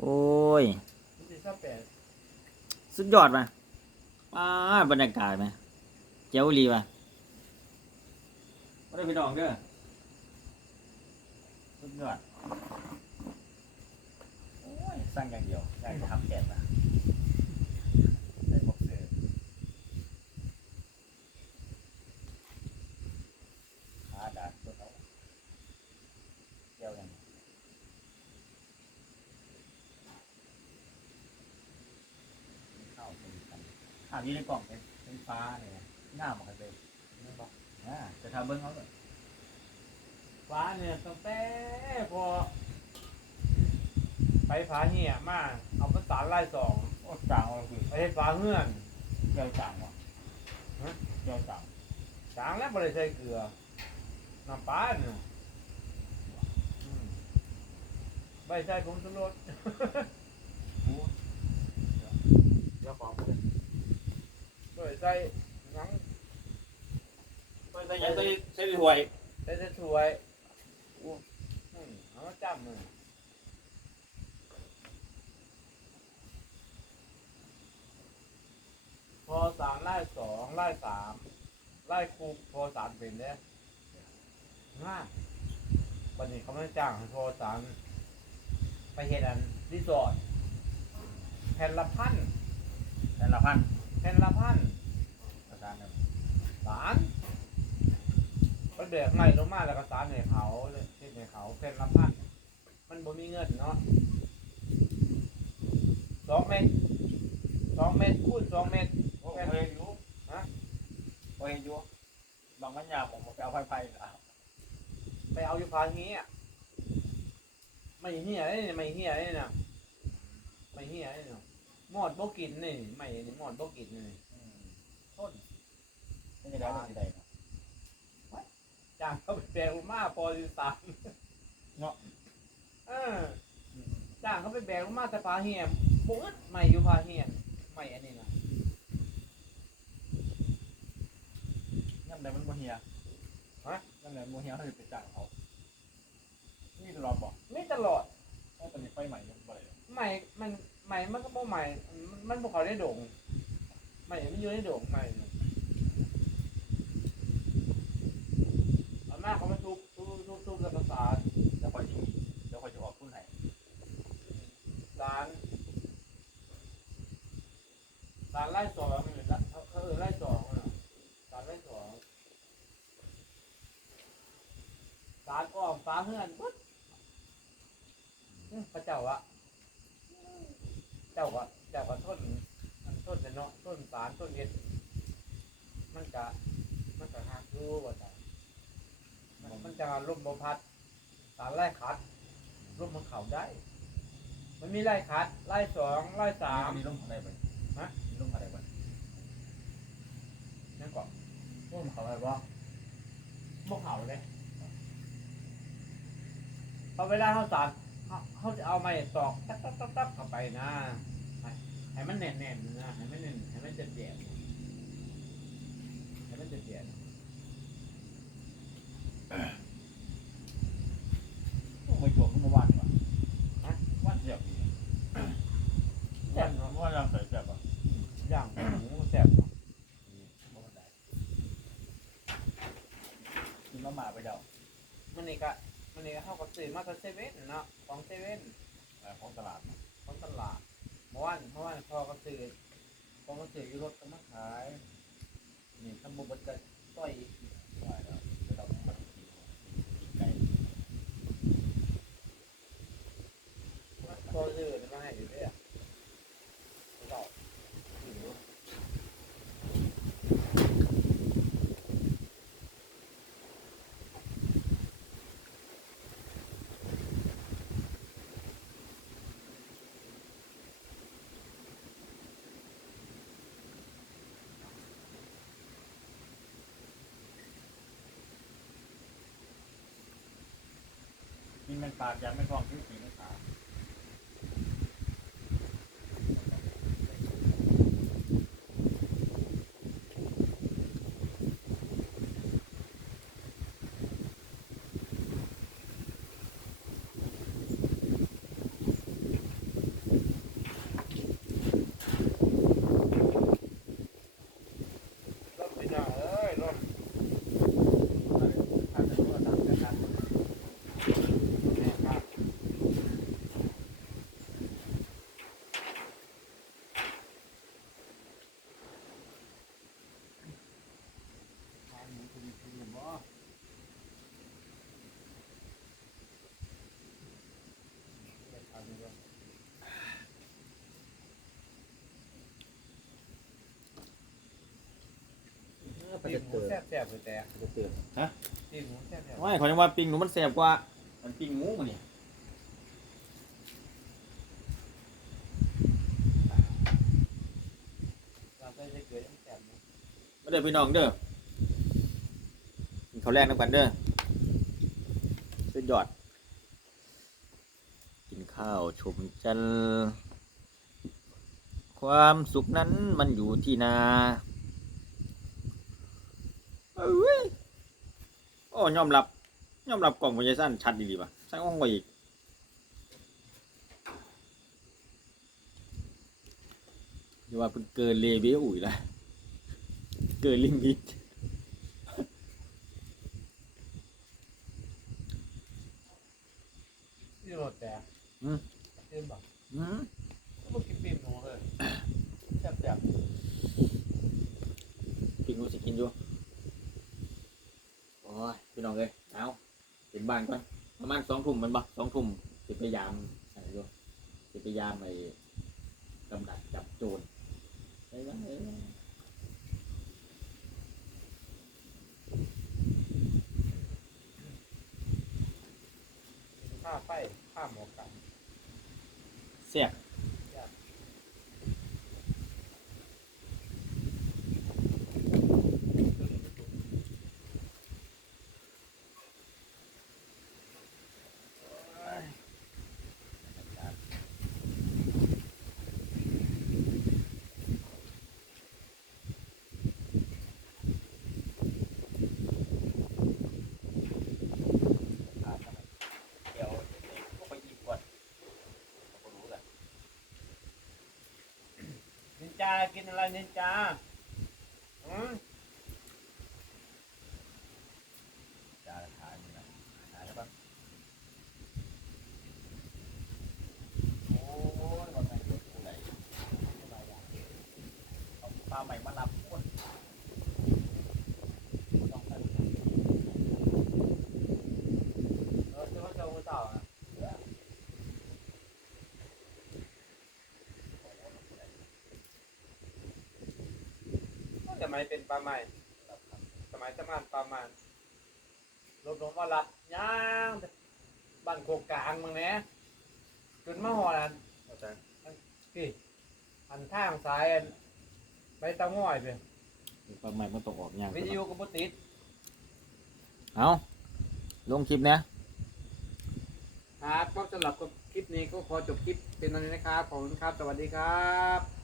โอ้ย สุดยอดไหมอ่าบรรยากาศไหมเจ้าลีไหมมาได้พี่น้องเด้อสุดยอด โอ้ย สร้างอย่างเดียวได้ทำแกะนะได้บอกเสือขาดาดตัวเขาเจ้าอย่างข้าวเป็น กันข้าวอยี่ในกล่องเป็นเป็นฟ้าเนี่ยหน้ามันก็เป็นนี่บอกอ่าจะทำเบิ้งเขาเลยฟ้าเนี่ยตั้งแต่พอ ไปผาเหี่ยมาเอาภาษาไล่สองโอ้จางเลยคือไปให้ฟ้าเงื่อนเจ้าจางวะฮะเจ้าจางจางแล้วบริใส่เกลือน้ำปลาเนี่ยอืมใบใส่ผงชูรสเจ้าของเลยบริ ใส่หนังใส่ยังใส่ใส่ถวยใส่ใส่ถวยอู้อืมเอามาจับมือพอสามไล่สองไล่สามไล่ครูพอสามเป็นเนี่ยง่ายวันนี้เขาไม่จ้างพอสามไปเห็นอันรีสอร์ทแผ่นละพันแต่นละพันแผ่นละพัน ประธานครับ สารก็เดือดไงลงมาแล้วก็สารในเขาเลยที่ในเขาแผ่นละพันมันบ่มีเงินเนาะสองเมตรสองเมตรคูณสองเมตรโอ้ยเฮอยู่ฮะโอ้ยอยู่บางมันยามผมไปเอาไฟไฟแล้วไปเอาอยู่พาเฮียไม่เฮียเลยนี่ไม่เฮียเลยนะไม่เฮียเลยเนาะหมอดบ่กินนี่ไม่นี่หมอดบ่กินนี่ต้น ไม่ได้ได้ที่ใดเนาะจ้างเขาไปแบกมาพอสิสามเนาะเออจ้างเขาไปแบกมาแต่พาเฮียบ่อึดไม่อยู่พาเฮียไม่อันนี้นะย่ำใดมันโมเฮียฮะย่ำใดโมเฮียเขาจะไปจ้างเขานี่ตลอดบอกไม่ตลอดเพราะตอนนี้ไฟใหม่ยังบ่ได้ใหม่มันใหม่มันก็บ่ใหม่มันมันบ่เขาได้โด่งใหม่มันอยู่ในโด่งใหม่เนี่ยเอา หน้าเขามาทุบทุบทุบทุบแล้วก็สารแล้วคอยจะแล้วคอยจะออกทุนไหนสารสารไล่สองนี่ละเขาเขาเออไล่สองอะสารไล่สองสารอ้อมฟ้าเฮือนปึ๊ดอื้อพระเจ้าอะเจ้าก็เจ้าก็ทนมันทนเนาะต้นสารต้นเห็ดมันจะมันจะหักอยู่ว่า จ้ะมันมันจะลมบ่พัดสารไล่คัดลมมันเข่าได้ มันมีไล่คัด ไล่สองไล่สามมีร่มอะไรไปฮะมีร่มอะไรไปนั่นก่อนร่มเขาอะไรวะบ่เข่าเลยพอเวลาเขาสารเขาเขาจะเอาไม้ตอกตักตักตักตักเข้าไปนะให้ให้มันแน่นๆนะให้มันแน่นให้มันเจ็บๆให้มันเจ็บ มาจวบเมื่อวานวะวันเสียบดีๆแซ่บเมื่อวานเราใส่เสียบอะย่างหมูแซ่บเนาะกินมาหมาไปเดามันนี่ก็มันนี่ก็เข้ากับซื้อมาจากเซเว่นเนาะของเซเว่นของตลาดของตลาดเมื่อวานเมื่อวานพอก็ซื้อพ่อก็ซื้ออยู่รถก็มาขายนี่ทำบุญก็ต้อยอีก ได้แล้วเดี๋ยวเรามากินไก่ พ่อซื้อนี่มาให้อยู่เด้อเราหิวกินปากยังไม่พร้อมที่สีไม่ขาตี หมูแซ่บแซ่บเลยแต่จะเตือนฮะตีนหมูแซ่บแซ่บไม่ขอยังว่าปิ้งหนูมันแสบกว่า มันปิ้งหมูมันนี่เราไปจะเกิดยังแซ่บเลยมาเด้อพี่น้องเด้อกินข้าวแรกน้ำกันเด้อสุดยอด กินข้าวชมจันทร์ความสุขนั้นมันอยู่ที่นาเอ้ย โอ้ยอมรับยอมรับกล่องพยาสั้นชัดดีๆป่ะใส่ห้องไว้อีกอย่าว่าเพิ่งเกินเลเวลอีกแล้วเกินลิมิตที่รถแต่อืมเต็มบ่อืม ก็มากินตีนหมูเลยแซ่บแซ่บ พี่งูสิกินอยู่โอ้ยพี่น้องเลยเอาเป็นบ้านก่อน ประมาณสองทุ่มแมันบ่สองทุ่มสิพยายามอะไรอยู่สิพยายามไปกำดักจับโจรไปบ้างเอ้ยข้าไฟข้าหมอกันแซ่บอ่าทำไมเดี๋ยวก็ไปหยิบก่อนก็รู้แหละ นิน จากินอะไรนินจาอืมจาขายไมันนะขายแล้วปะโอ้ยวันไหนเด็กผู้ใดผู้ใดอยากเอาปลาใหม่มารับคนต้องไป เออจะมาเจอมือเต่าอะส มัยเป็นปลาใหม่สมัยทำงานปลาใหม่รถลงมาละย่างบ้านโคกกลางมึงเนี้ยจนมาหอดอันเข้าใจพี่อันทางซ้ายอันใบเตาง่อยไปปลาใหม่มันตกออกยางวิทยุก็บ่ติดเอาลงคลิปนะครับก็สำหรับคลิปนี้ก็ขอจบคลิปเป็นตอนนี้นะครับ ขอบคุณครับ สวัสดีครับ